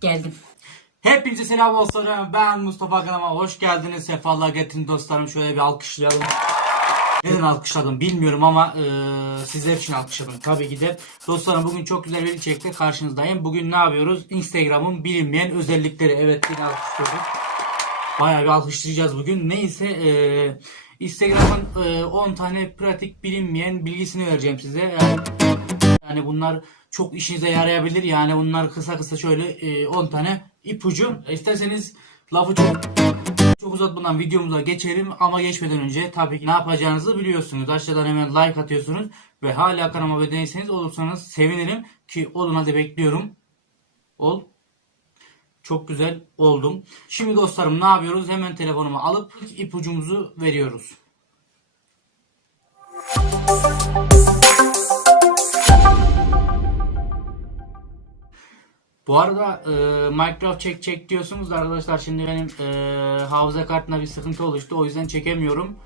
Geldim. Hepinize selam olsun. Ben Mustafa kanalıma hoş geldiniz. Sefalar getirin dostlarım. Şöyle bir alkışlayalım. Neden alkışladım bilmiyorum ama e, sizler için alkışladım tabii ki de. Dostlarım bugün çok güzel bir içerikle karşınızdayım. Bugün ne yapıyoruz? Instagram'ın bilinmeyen özellikleri. Evet yine alkışlıyoruz. Bayağı bir alkışlayacağız bugün. Neyse e, Instagram'ın e, 10 tane pratik bilinmeyen bilgisini vereceğim size. Yani, yani bunlar çok işinize yarayabilir. Yani bunlar kısa kısa şöyle e, 10 tane ipucu. İsterseniz lafı çok çok uzatmadan videomuza geçelim ama geçmeden önce tabii ki ne yapacağınızı biliyorsunuz. Aşağıdan hemen like atıyorsunuz ve hala kanalıma abone değilseniz olursanız sevinirim ki olun hadi bekliyorum. Ol. Çok güzel oldum. Şimdi dostlarım ne yapıyoruz? Hemen telefonumu alıp ipucumuzu veriyoruz. Bu arada e, Minecraft çek çek diyorsunuz da arkadaşlar şimdi benim e, hafıza kartına bir sıkıntı oluştu o yüzden çekemiyorum.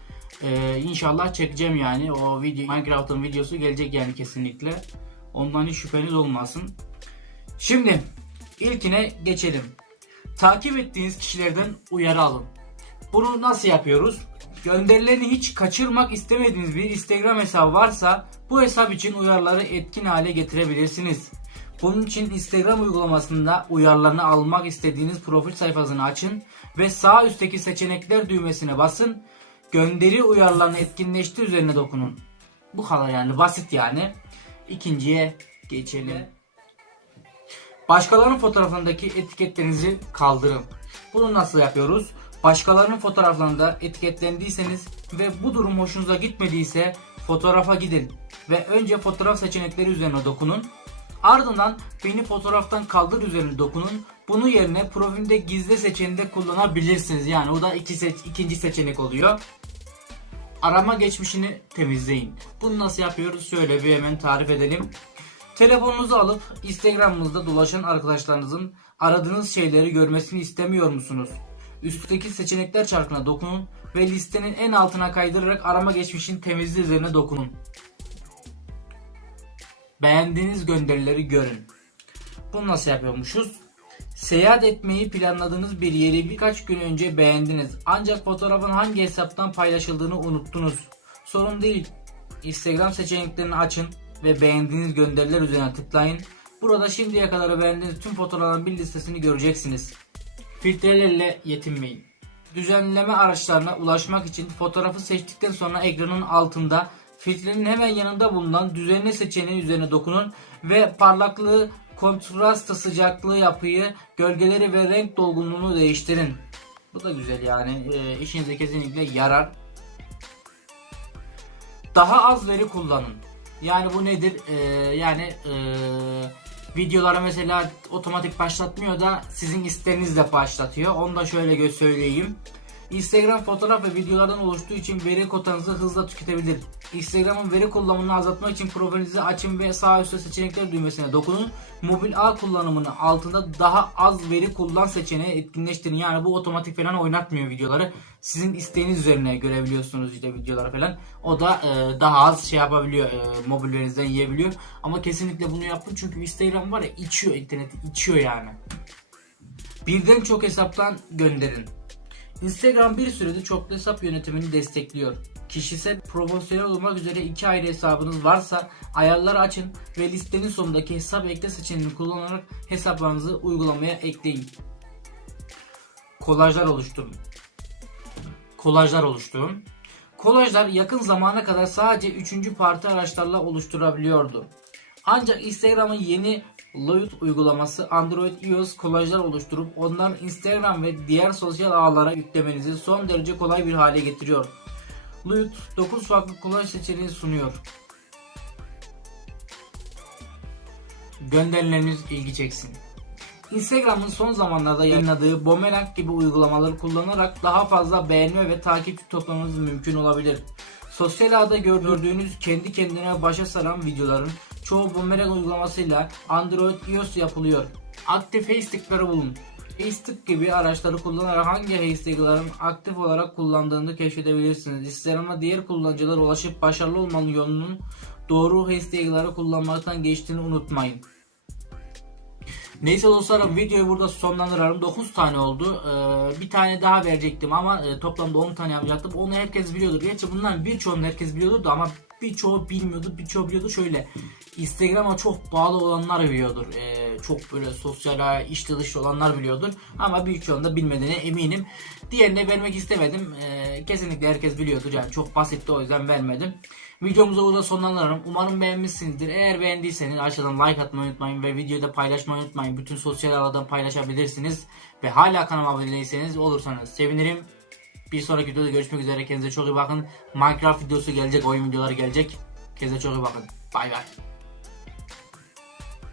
E, inşallah çekeceğim yani o video Minecraft'ın videosu gelecek yani kesinlikle. Ondan hiç şüpheniz olmasın. Şimdi ilkine geçelim. Takip ettiğiniz kişilerden uyarı alın. Bunu nasıl yapıyoruz? Gönderilerini hiç kaçırmak istemediğiniz bir Instagram hesabı varsa bu hesap için uyarıları etkin hale getirebilirsiniz. Bunun için Instagram uygulamasında uyarılarını almak istediğiniz profil sayfasını açın ve sağ üstteki seçenekler düğmesine basın. Gönderi uyarılarını etkinleştir üzerine dokunun. Bu kadar yani basit yani. İkinciye geçelim. Başkalarının fotoğraflarındaki etiketlerinizi kaldırın. Bunu nasıl yapıyoruz? Başkalarının fotoğraflarında etiketlendiyseniz ve bu durum hoşunuza gitmediyse fotoğrafa gidin ve önce fotoğraf seçenekleri üzerine dokunun. Ardından beni fotoğraftan kaldır üzerine dokunun. Bunu yerine profilde gizli seçeneğinde kullanabilirsiniz. Yani o da iki seç, ikinci seçenek oluyor. Arama geçmişini temizleyin. Bunu nasıl yapıyoruz? Şöyle bir hemen tarif edelim. Telefonunuzu alıp Instagram'ınızda dolaşan arkadaşlarınızın aradığınız şeyleri görmesini istemiyor musunuz? Üstteki seçenekler çarkına dokunun ve listenin en altına kaydırarak arama geçmişin temizliği üzerine dokunun. Beğendiğiniz gönderileri görün. Bunu nasıl yapıyormuşuz? Seyahat etmeyi planladığınız bir yeri birkaç gün önce beğendiniz. Ancak fotoğrafın hangi hesaptan paylaşıldığını unuttunuz. Sorun değil. Instagram seçeneklerini açın ve beğendiğiniz gönderiler üzerine tıklayın. Burada şimdiye kadar beğendiğiniz tüm fotoğrafların bir listesini göreceksiniz. Filtrelerle yetinmeyin. Düzenleme araçlarına ulaşmak için fotoğrafı seçtikten sonra ekranın altında filtrenin hemen yanında bulunan düzenle seçeneği üzerine dokunun ve parlaklığı, kontrastı, sıcaklığı, yapıyı, gölgeleri ve renk dolgunluğunu değiştirin. Bu da güzel yani e, işinize kesinlikle yarar. Daha az veri kullanın. Yani bu nedir? Ee, yani e, videoları mesela otomatik başlatmıyor da sizin isteğinizle başlatıyor. Onu da şöyle söyleyeyim. Instagram fotoğraf ve videolardan oluştuğu için veri kotanızı hızla tüketebilir. Instagram'ın veri kullanımını azaltmak için profilinizi açın ve sağ üstte seçenekler düğmesine dokunun. Mobil ağ kullanımını altında daha az veri kullan seçeneği etkinleştirin. Yani bu otomatik falan oynatmıyor videoları. Sizin isteğiniz üzerine görebiliyorsunuz işte videoları falan. O da e, daha az şey yapabiliyor. E, mobil verinizden yiyebiliyor. Ama kesinlikle bunu yapın çünkü Instagram var ya içiyor interneti içiyor yani. Birden çok hesaptan gönderin. Instagram bir süredir çoklu hesap yönetimini destekliyor. Kişisel, profesyonel olmak üzere iki ayrı hesabınız varsa ayarları açın ve listenin sonundaki hesap ekle seçeneğini kullanarak hesaplarınızı uygulamaya ekleyin. Kolajlar oluşturun. Kolajlar oluşturun. Kolajlar yakın zamana kadar sadece üçüncü parti araçlarla oluşturabiliyordu. Ancak Instagram'ın yeni Loot uygulaması Android iOS kolajlar oluşturup ondan Instagram ve diğer sosyal ağlara yüklemenizi son derece kolay bir hale getiriyor. Loot 9 farklı kolaj seçeneği sunuyor. Gönderileriniz ilgi çeksin. Instagram'ın son zamanlarda yayınladığı Boomerang gibi uygulamaları kullanarak daha fazla beğenme ve takipçi toplamanız mümkün olabilir. Sosyal ağda gördüğünüz kendi kendine başa saran videoların çoğu Boomerang uygulamasıyla Android iOS yapılıyor. Aktif hashtaglları bulun. Hashtag gibi araçları kullanarak hangi hashtagların aktif olarak kullandığını keşfedebilirsiniz. Instagram'a diğer kullanıcılara ulaşıp başarılı olmanın yolunun doğru hashtagları kullanmaktan geçtiğini unutmayın. Neyse dostlarım videoyu burada sonlandıralım. 9 tane oldu. Ee, bir tane daha verecektim ama e, toplamda 10 tane yapacaktım. Onu herkes biliyordur. Gerçi bunların birçoğunu herkes biliyordur ama birçoğu bilmiyordu. Birçoğu biliyordu. Şöyle Instagram'a çok bağlı olanlar biliyordur. Ee, çok böyle sosyal içli dışlı olanlar biliyordur. Ama birçoğunu da bilmediğine eminim. Diğerine vermek istemedim. Ee, kesinlikle herkes biliyordur. Yani çok basitti o yüzden vermedim. Videomuzu burada sonlandıralım. Umarım beğenmişsinizdir. Eğer beğendiyseniz aşağıdan like atmayı unutmayın ve videoyu da paylaşmayı unutmayın. Bütün sosyal ağlardan paylaşabilirsiniz. Ve hala kanalıma abone değilseniz olursanız sevinirim. Bir sonraki videoda görüşmek üzere. Kendinize çok iyi bakın. Minecraft videosu gelecek, oyun videoları gelecek. Kendinize çok iyi bakın. Bay bay.